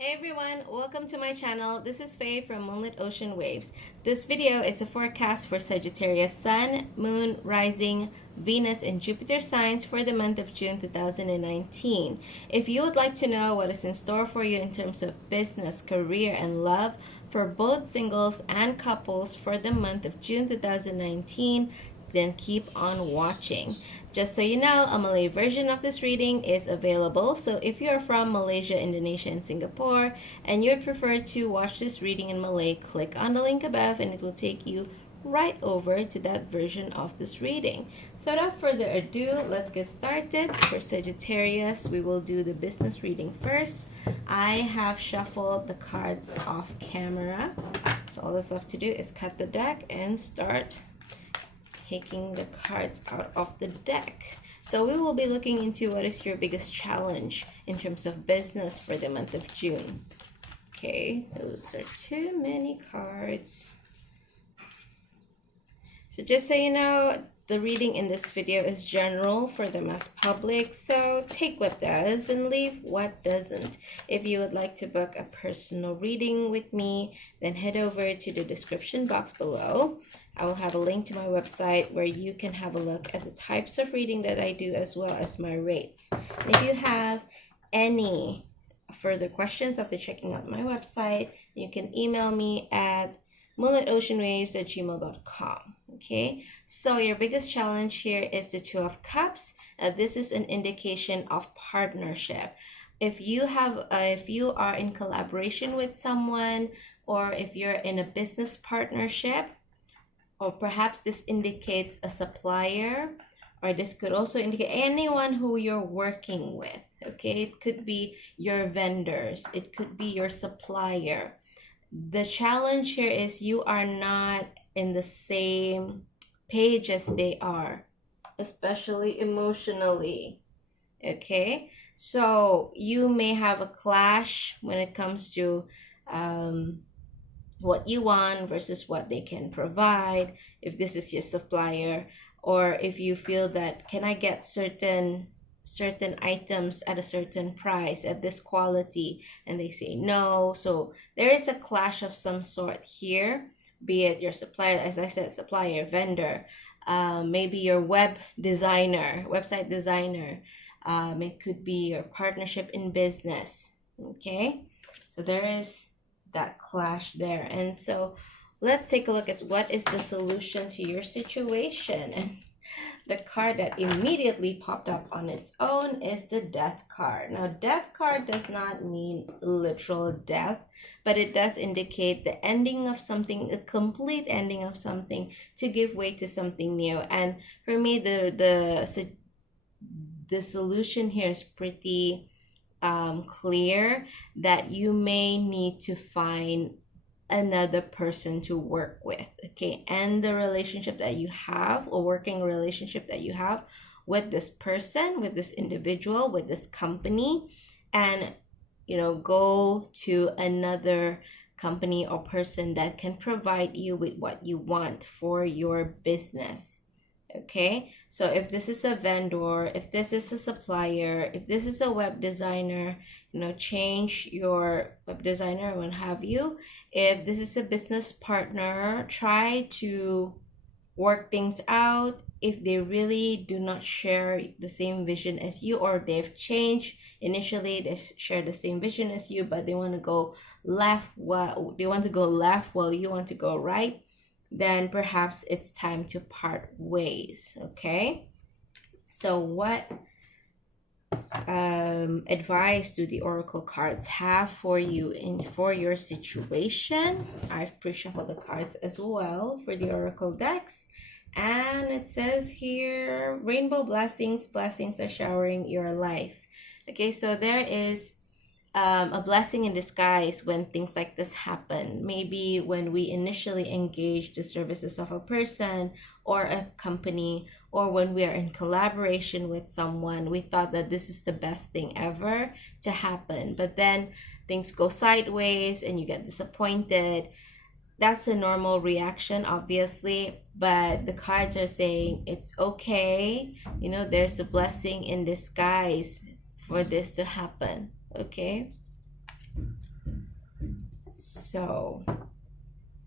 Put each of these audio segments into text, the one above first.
Hey everyone, welcome to my channel. This is Faye from Moonlit Ocean Waves. This video is a forecast for Sagittarius Sun, Moon, Rising, Venus, and Jupiter signs for the month of June 2019. If you would like to know what is in store for you in terms of business, career, and love for both singles and couples for the month of June 2019, then keep on watching. Just so you know, a Malay version of this reading is available. So if you are from Malaysia, Indonesia, and Singapore, and you would prefer to watch this reading in Malay, click on the link above and it will take you right over to that version of this reading. So without further ado, let's get started. For Sagittarius, we will do the business reading first. I have shuffled the cards off camera. So all that's left to do is cut the deck and start taking the cards out of the deck. So we will be looking into what is your biggest challenge in terms of business for the month of June. Okay, those are too many cards. So just so you know, the reading in this video is general for the mass public, so take what does and leave what doesn't. If you would like to book a personal reading with me, then head over to the description box below. I will have a link to my website where you can have a look at the types of reading that I do as well as my rates. And if you have any further questions after checking out my website, you can email me at moonlitoceanwaves@gmail.com. Okay, so your biggest challenge here is the Two of Cups. This is an indication of partnership. If you are in collaboration with someone, or if you're in a business partnership, or perhaps this indicates a supplier, or this could also indicate anyone who you're working with. Okay, it could be your vendors, it could be your supplier. The challenge here is you are not in the same page as they are, especially emotionally. Okay, so you may have a clash when it comes to what you want versus what they can provide, if this is your supplier, or if you feel that, can I get certain items at a certain price at this quality, and they say no. So there is a clash of some sort here, be it your supplier, as I said, supplier, vendor, maybe your website designer, it could be your partnership in business. Okay, so there is that clash there. And so let's take a look at what is the solution to your situation. And the card that immediately popped up on its own is the Death card. Now, Death card does not mean literal death, but it does indicate the ending of something, a complete ending of something, to give way to something new. And for me, the solution here is pretty clear, that you may need to find another person to work with. Okay, and the relationship that you have, or working relationship that you have with this person, with this individual, with this company, and go to another company or person that can provide you with what you want for your business. Okay, so if this is a vendor, if this is a supplier, if this is a web designer, change your web designer and what have you. If this is a business partner, try to work things out. If they really do not share the same vision as you, or they've changed, initially they share the same vision as you, but they want to go left while you want to go right, then perhaps it's time to part ways. Okay, so what advice do the oracle cards have for you for your situation? I've pre-shuffled the cards as well for the oracle decks, and it says here, rainbow blessings are showering your life. Okay, so there is a blessing in disguise when things like this happen. Maybe when we initially engage the services of a person or a company, or when we are in collaboration with someone, we thought that this is the best thing ever to happen, but then things go sideways and you get disappointed. That's a normal reaction, obviously, but the cards are saying it's okay. There's a blessing in disguise for this to happen. Okay, So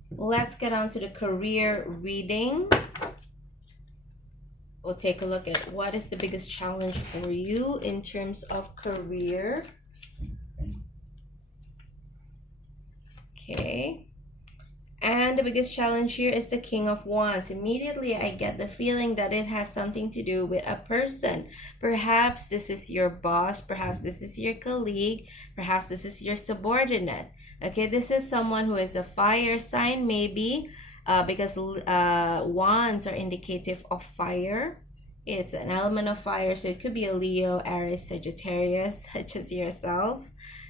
let's get on to the career reading. We'll take a look at what is the biggest challenge for you in terms of career. Okay. And the biggest challenge here is the King of Wands. Immediately, I get the feeling that it has something to do with a person. Perhaps this is your boss. Perhaps this is your colleague. Perhaps this is your subordinate. Okay, this is someone who is a fire sign, maybe, because wands are indicative of fire. It's an element of fire, so it could be a Leo, Aries, Sagittarius, such as yourself.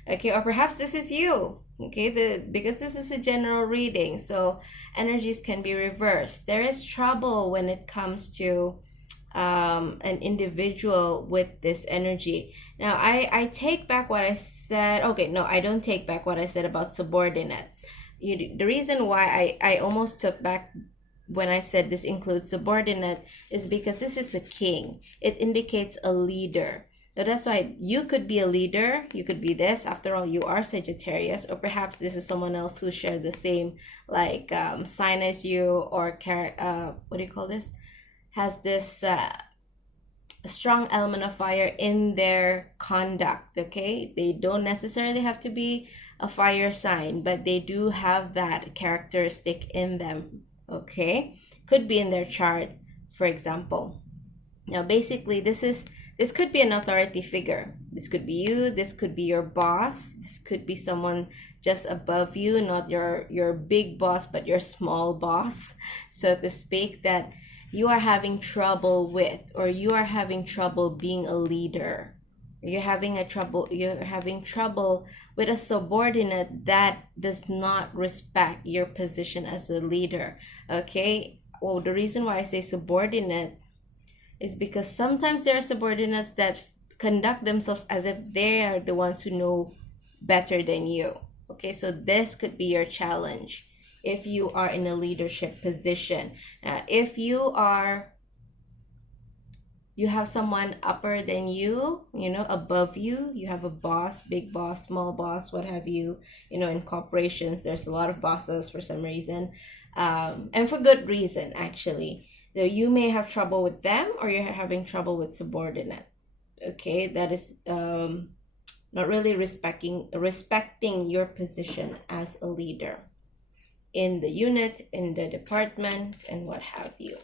Okay, or perhaps this is you. Okay, because this is a general reading, so energies can be reversed. There is trouble when it comes to an individual with this energy. Now, I take back what I said. Okay, no, I don't take back what I said about subordinate. The reason why I almost took back when I said this includes subordinate is because this is a king. It indicates a leader. So that's why you could be a leader. You could be this. After all, you are Sagittarius, or perhaps this is someone else who shared the same sign as you, or what do you call this? Has this strong element of fire in their conduct. Okay, they don't necessarily have to be a fire sign, but they do have that characteristic in them. Okay, could be in their chart, for example. Now, basically, this could be an authority figure. This could be you. This could be your boss. This could be someone just above you, not your big boss, but your small boss, so to speak, that you are having trouble with, or you are having trouble being a leader. You're having trouble with a subordinate that does not respect your position as a leader. Okay? Well, the reason why I say subordinate is because sometimes there are subordinates that conduct themselves as if they are the ones who know better than you. Okay, so this could be your challenge if you are in a leadership position. If you have someone upper than you, above you, you have a boss, big boss, small boss, what have you. In corporations, there's a lot of bosses for some reason, and for good reason, actually. So you may have trouble with them, or you're having trouble with subordinate. Okay, that is not really respecting your position as a leader in the unit, in the department, and what have you.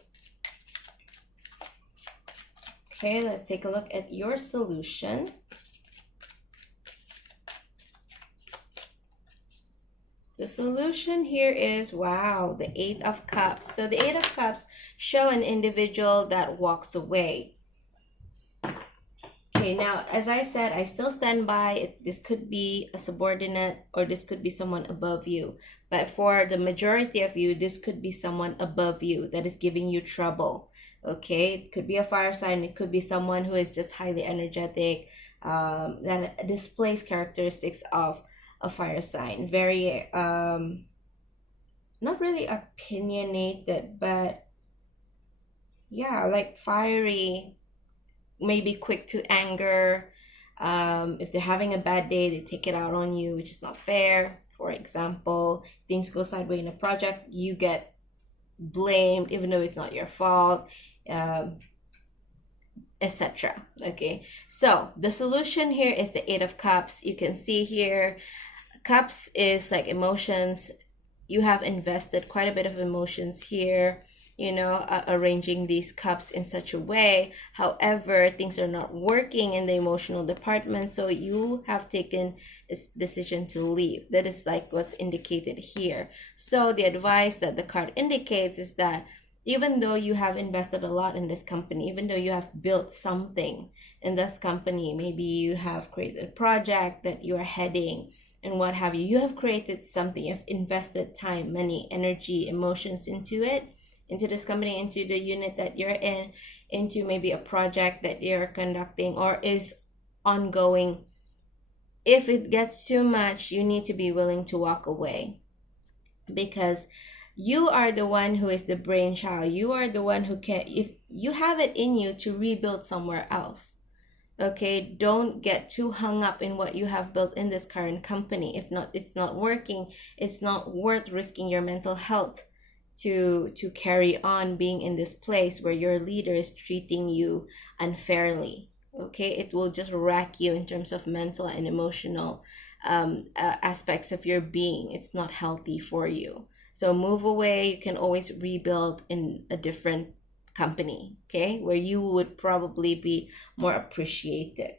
Okay, let's take a look at your solution. The solution here is, wow, the Eight of Cups. So the Eight of Cups show an individual that walks away. Okay, now, as I said, I still stand by it. This could be a subordinate, or this could be someone above you. But for the majority of you, this could be someone above you that is giving you trouble. Okay, it could be a fire sign. It could be someone who is just highly energetic, that displays characteristics of a fire sign. Very, not really opinionated, but yeah, like fiery, maybe quick to anger. If they're having a bad day, they take it out on you, which is not fair. For example, things go sideways in a project, you get blamed even though it's not your fault, etc. Okay, so the solution here is the Eight of Cups. You can see here, Cups is like emotions. You have invested quite a bit of emotions here, arranging these cups in such a way. However, things are not working in the emotional department, so you have taken this decision to leave. That is like what's indicated here. So the advice that the card indicates is that even though you have invested a lot in this company, even though you have built something in this company, maybe you have created a project that you are heading and what have you, you have created something, you've invested time, money, energy, emotions into it, into this company, into the unit that you're in, into maybe a project that you're conducting or is ongoing. If it gets too much, you need to be willing to walk away, because you are the one who is the brainchild. You are the one who can, if you have it in you to rebuild somewhere else. Okay, don't get too hung up in what you have built in this current company. If not, it's not working. It's not worth risking your mental health to carry on being in this place where your leader is treating you unfairly. Okay, it will just wreck you in terms of mental and emotional aspects of your being. It's not healthy for you. So move away. You can always rebuild in a different company, okay, where you would probably be more appreciated.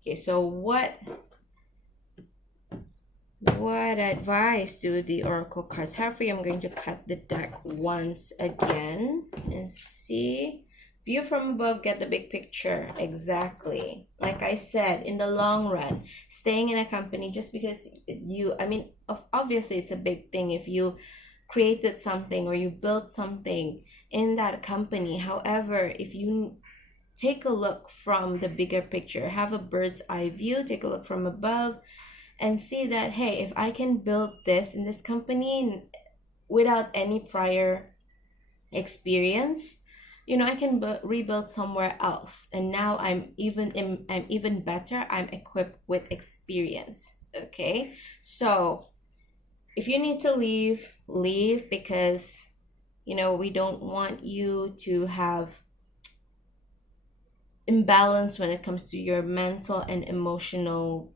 Okay, so what advice do the oracle cards have for you? I'm going to cut the deck once again and see. View from above, get the big picture. Exactly. Like I said, in the long run, staying in a company just because obviously it's a big thing if you created something or you built something in that company. However, if you take a look from the bigger picture, have a bird's eye view, take a look from above, and see that, hey, if I can build this in this company without any prior experience, I can rebuild somewhere else, and now I'm even better. I'm equipped with experience. Okay, so if you need to leave because we don't want you to have imbalance when it comes to your mental and emotional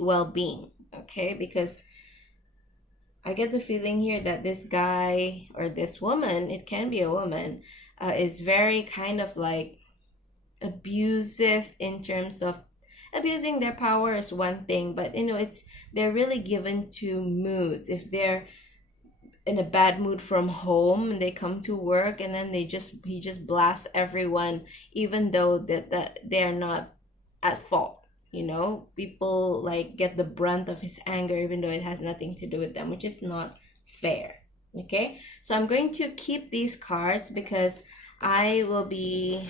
well-being. Okay, because I get the feeling here that this guy or this woman, it can be a woman, is very kind of like abusive in terms of abusing their power is one thing, but they're really given to moods. If they're in a bad mood from home and they come to work, and then he just blasts everyone, even though that they're not at fault. People like get the brunt of his anger even though it has nothing to do with them, which is not fair. Okay, so I'm going to keep these cards because I will be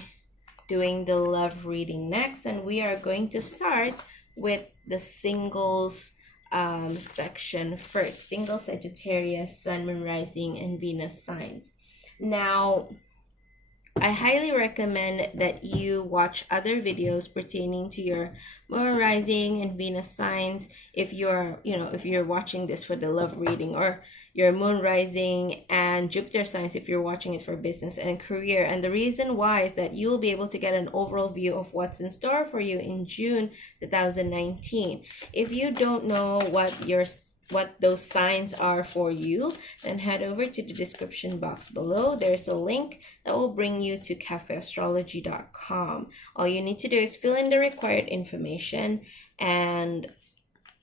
doing the love reading next, and we are going to start with the singles section first. Single Sagittarius, Sun, Moon, Rising, and Venus signs. Now, I highly recommend that you watch other videos pertaining to your Moon, Rising, and Venus signs if you're watching this for the love reading, or your Moon, Rising, and Jupiter signs if you're watching it for business and career. And the reason why is that you'll be able to get an overall view of what's in store for you in June 2019. If you don't know what those signs are for you, then head over to the description box below. There's a link that will bring you to cafeastrology.com. All you need to do is fill in the required information, and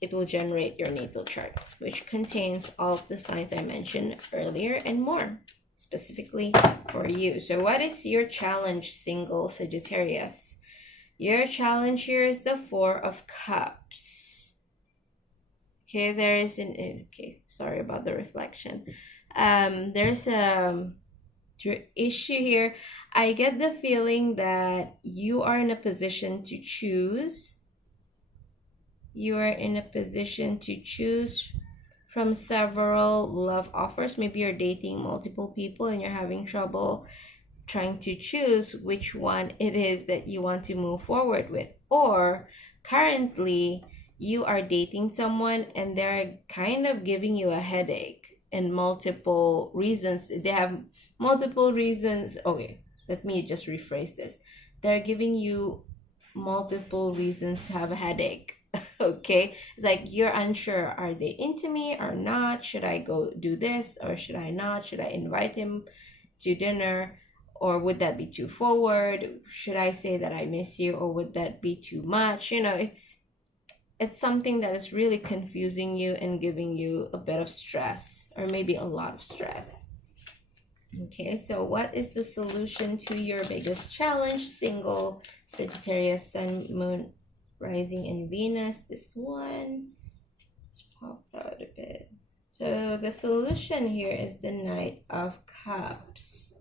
it will generate your natal chart, which contains all of the signs I mentioned earlier and more specifically for you. So what is your challenge, single Sagittarius? Your challenge here is the Four of Cups. Okay, sorry about the reflection. There's a issue here. I get the feeling that you are in a position to choose. You are in a position to choose from several love offers. Maybe you're dating multiple people and you're having trouble trying to choose which one it is that you want to move forward with. Or currently you are dating someone and they're kind of giving you a headache, and multiple reasons. They have multiple reasons. Okay, let me just rephrase this. They're giving you multiple reasons to have a headache. Okay, it's like you're unsure, are they into me or not? Should I go do this or should I not? Should I invite him to dinner, or would that be too forward? Should I say that I miss you, or would that be too much? It's something that is really confusing you and giving you a bit of stress, or maybe a lot of stress. Okay, so what is the solution to your biggest challenge, single Sagittarius, Sun, Moon, Rising, and Venus? This one, let's pop out a bit. So the solution here is the Knight of Cups.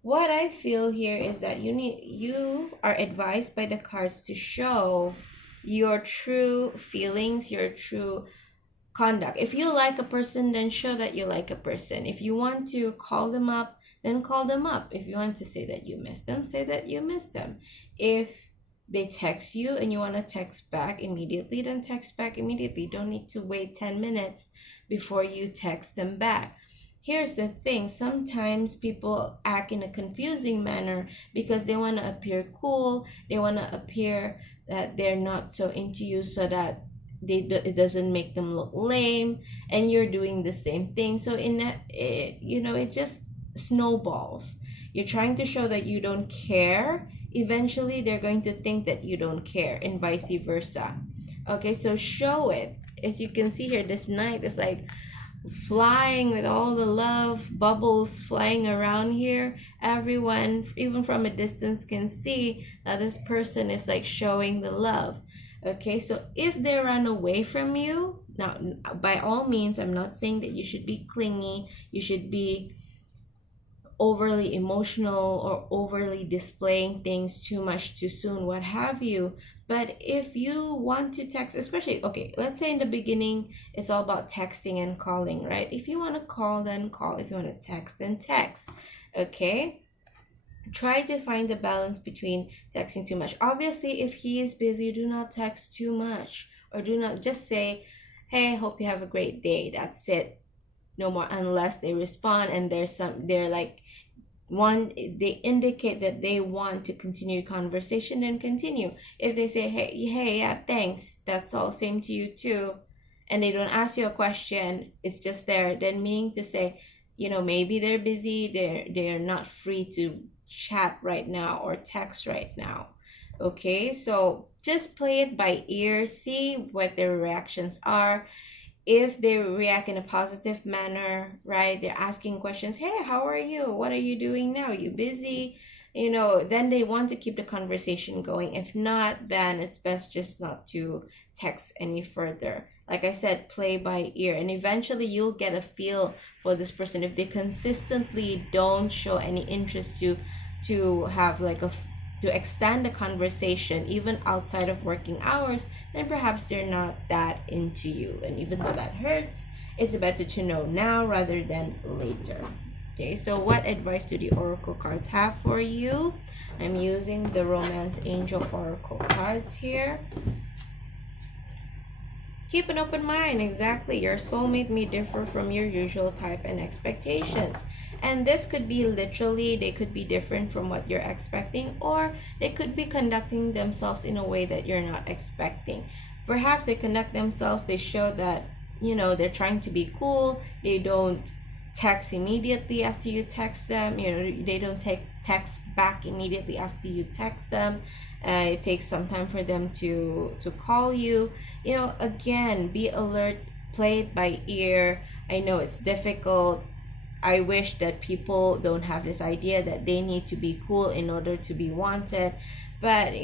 What I feel here is that you are advised by the cards to show your true feelings, your true conduct. If you like a person, then show that you like a person. If you want to call them up, then call them up. If you want to say that you miss them, say that you miss them. If they text you and you want to text back immediately, then text back immediately. Don't need to wait 10 minutes before you text them back. Here's the thing, sometimes people act in a confusing manner because they want to appear cool, they want to appear that they're not so into you, so that it doesn't make them look lame, and you're doing the same thing. So in that, it just snowballs. You're trying to show that you don't care. Eventually they're going to think that you don't care, and vice versa. Okay, so show it. As you can see here, this night is like flying with all the love bubbles flying around here. Everyone, even from a distance, can see that this person is like showing the love. Okay, so if they run away from you, now by all means, I'm not saying that you should be clingy, you should be overly emotional or overly displaying things too much too soon, what have you. But if you want to text, especially, okay, let's say in the beginning it's all about texting and calling, right? If you want to call, then call. If you want to text, then text. Okay, try to find the balance between texting too much. Obviously, if he is busy, do not text too much, or do not just say, hey, hope you have a great day. That's it. No more, unless they respond and they're like, they indicate that they want to continue conversation, then continue. If they say, hey, yeah, thanks, that's all, same to you too, and they don't ask you a question, it's just there, then meaning to say, maybe they're busy, they're not free to chat right now or text right now. Okay, so just play it by ear, see what their reactions are. If they react in a positive manner, right, they're asking questions, hey, how are you, what are you doing now, you busy, then they want to keep the conversation going. If not, then it's best just not to text any further. Like I said, play by ear, and eventually you'll get a feel for this person. If they consistently don't show any interest to have like to extend the conversation even outside of working hours, then perhaps they're not that into you. And even though that hurts, it's better to know now rather than later. Okay, so what advice do the oracle cards have for you? I'm using the Romance Angel Oracle cards here. Keep an open mind. Exactly. Your soulmate may differ from your usual type and expectations. And this could be literally, they could be different from what you're expecting, or they could be conducting themselves in a way that you're not expecting. Perhaps they conduct themselves, they show that, they're trying to be cool. They don't text immediately after you text them. They don't text back immediately after you text them. It takes some time for them to call you. Again, be alert, play it by ear. I know it's difficult. I wish that people don't have this idea that they need to be cool in order to be wanted. But,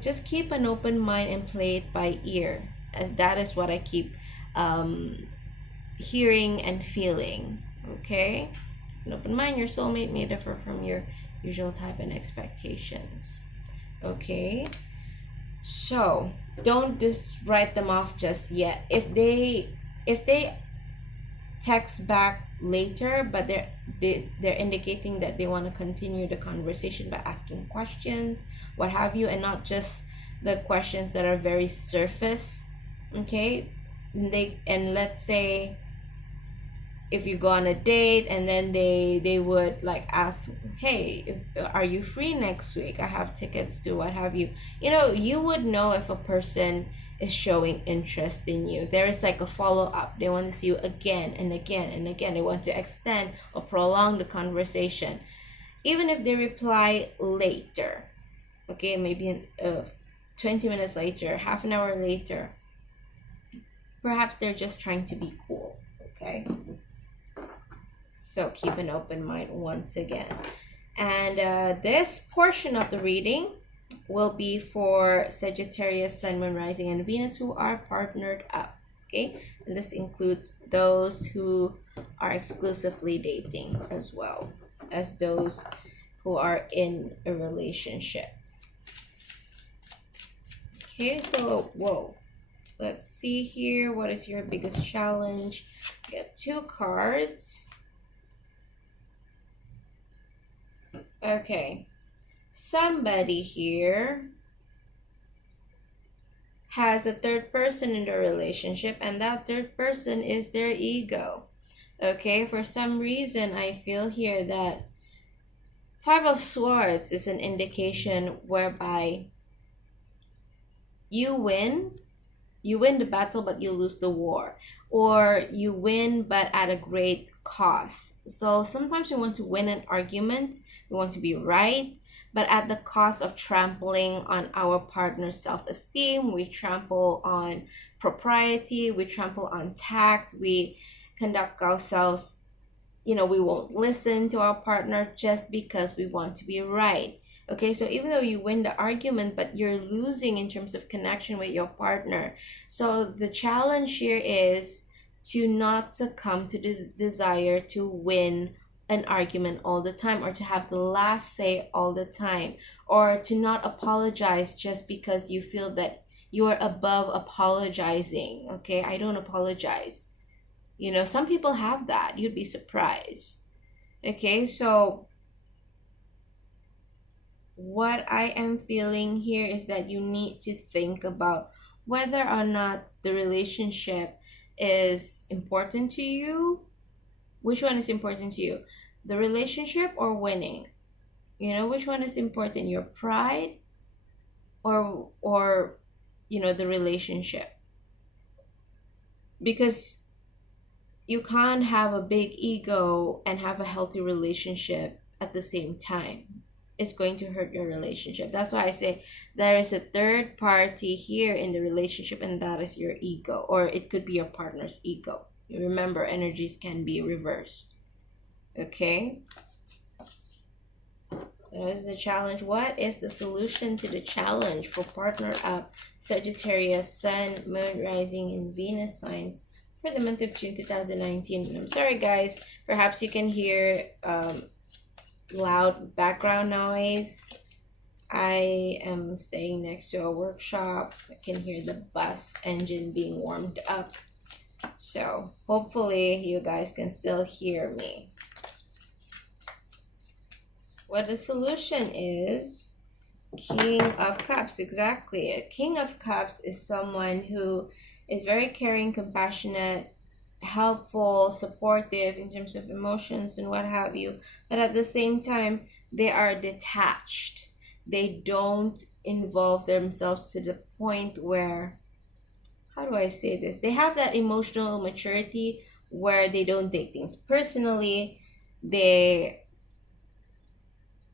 just keep an open mind and play it by ear. As that is what I keep hearing and feeling. Okay? An open mind, your soulmate may differ from your usual type and expectations. Okay? So, don't just write them off just yet. If they text back later, but they're indicating that they want to continue the conversation by asking questions, what have you, and not just the questions that are very surface. Okay, and let's say if you go on a date and then they would like ask, hey, are you free next week, I have tickets to, what have you. You would know if a person is showing interest in you. There is like a follow-up. They want to see you again and again and again. They want to extend or prolong the conversation. Even if they reply later, okay, maybe 20 minutes later, half an hour later, perhaps they're just trying to be cool. Okay, so keep an open mind once again. And this portion of the reading will be for Sagittarius, Sun, Moon, Rising, and Venus who are partnered up. Okay, and this includes those who are exclusively dating, as well as those who are in a relationship. Okay, so whoa, let's see here. What is your biggest challenge? Get 2 cards. Okay, somebody here has a third person in the relationship, and that third person is their ego. Okay, for some reason, I feel here that Five of Swords is an indication whereby you win the battle but you lose the war, or you win but at a great cost. So sometimes we want to win an argument, we want to be right, but at the cost of trampling on our partner's self-esteem. We trample on propriety, we trample on tact, we conduct ourselves, we won't listen to our partner just because we want to be right. Okay, so even though you win the argument, but you're losing in terms of connection with your partner. So the challenge here is to not succumb to this desire to win an argument all the time, or to have the last say all the time, or to not apologize just because you feel that you are above apologizing. Okay, I don't apologize. Some people have that. You'd be surprised. Okay, so what I am feeling here is that you need to think about whether or not the relationship is important to you. Which one is important to you? The relationship or winning? Which one is important? Your pride or the relationship? Because you can't have a big ego and have a healthy relationship at the same time. It's going to hurt your relationship. That's why I say there is a third party here in the relationship, and that is your ego, or it could be your partner's ego. Remember, energies can be reversed. Okay? So that is the challenge. What is the solution to the challenge for partner up Sagittarius, Sun, Moon, Rising, and Venus signs for the month of June 2019. And I'm sorry guys, perhaps you can hear loud background noise. I am staying next to a workshop. I can hear the bus engine being warmed up. So hopefully you guys can still hear me. What the solution is, King of Cups, exactly. A King of Cups is someone who is very caring, compassionate, helpful, supportive in terms of emotions and what have you. But at the same time, they are detached. They don't involve themselves to the point where, how do I say this? They have that emotional maturity where they don't take things personally.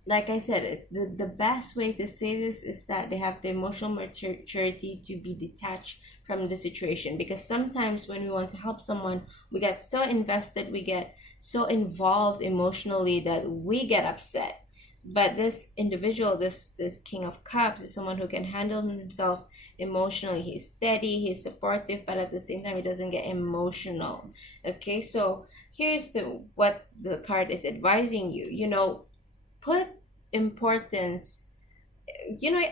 Like I said, the best way to say this is that they have the emotional maturity to be detached from the situation. Because sometimes when we want to help someone, we get so invested, we get so involved emotionally that we get upset. But this individual, this King of Cups, is someone who can handle himself emotionally. He's steady, he's supportive, but at the same time, he doesn't get emotional. Okay, so here's what the card is advising you. Put importance,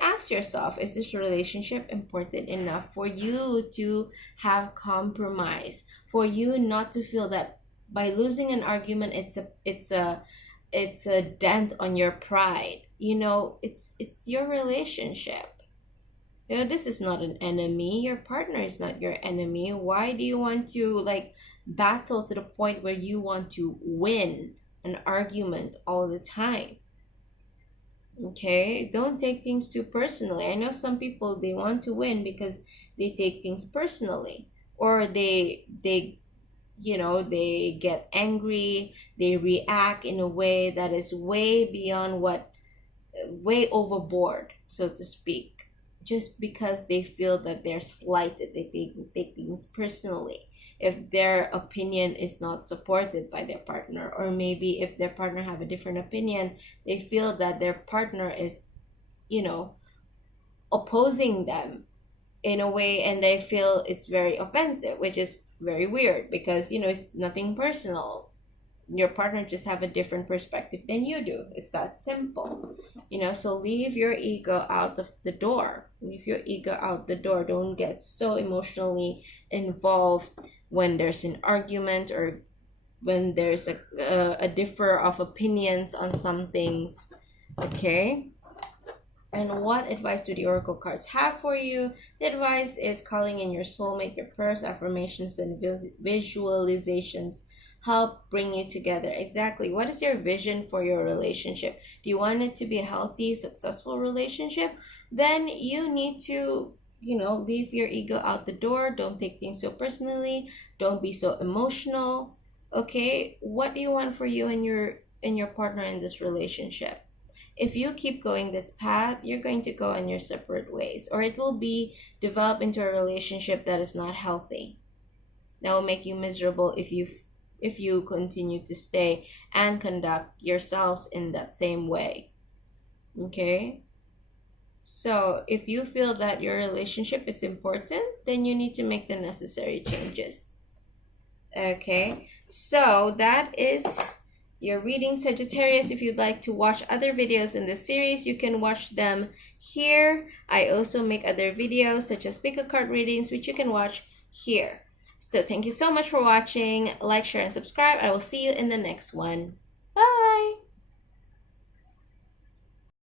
ask yourself, is this relationship important enough for you to have compromise, for you not to feel that by losing an argument it's a dent on your pride. It's your relationship. This is not an enemy. Your partner is not your enemy. Why do you want to battle to the point where you want to win an argument all the time? Okay, don't take things too personally. I know some people, they want to win because they take things personally, or they get angry, they react in a way that is way beyond way overboard, so to speak, just because they feel that they're slighted. They take things personally if their opinion is not supported by their partner, or maybe if their partner have a different opinion, they feel that their partner is opposing them in a way, and they feel it's very offensive, which is very weird because it's nothing personal. Your partner just have a different perspective than you do. It's that simple. So leave your ego out of the door. Leave your ego out the door. Don't get so emotionally involved when there's an argument, or when there's a differ of opinions on some things. Okay, And what advice do the oracle cards have for you? The advice is calling in your soulmate. Your prayers, affirmations, and visualizations help bring you together. Exactly. What is your vision for your relationship? Do you want it to be a healthy, successful relationship? Then you need to, leave your ego out the door. Don't take things so personally. Don't be so emotional. Okay? What do you want for you and your partner in this relationship? If you keep going this path, you're going to go in your separate ways, or it will be developed into a relationship that is not healthy. That will make you miserable if you continue to stay and conduct yourselves in that same way. Okay? So, if you feel that your relationship is important, then you need to make the necessary changes. Okay? So, that is your reading, Sagittarius. If you'd like to watch other videos in this series, you can watch them here. I also make other videos such as pick a card readings, which you can watch here. So thank you so much for watching. Like, share, and subscribe. I will see you in the next one. Bye!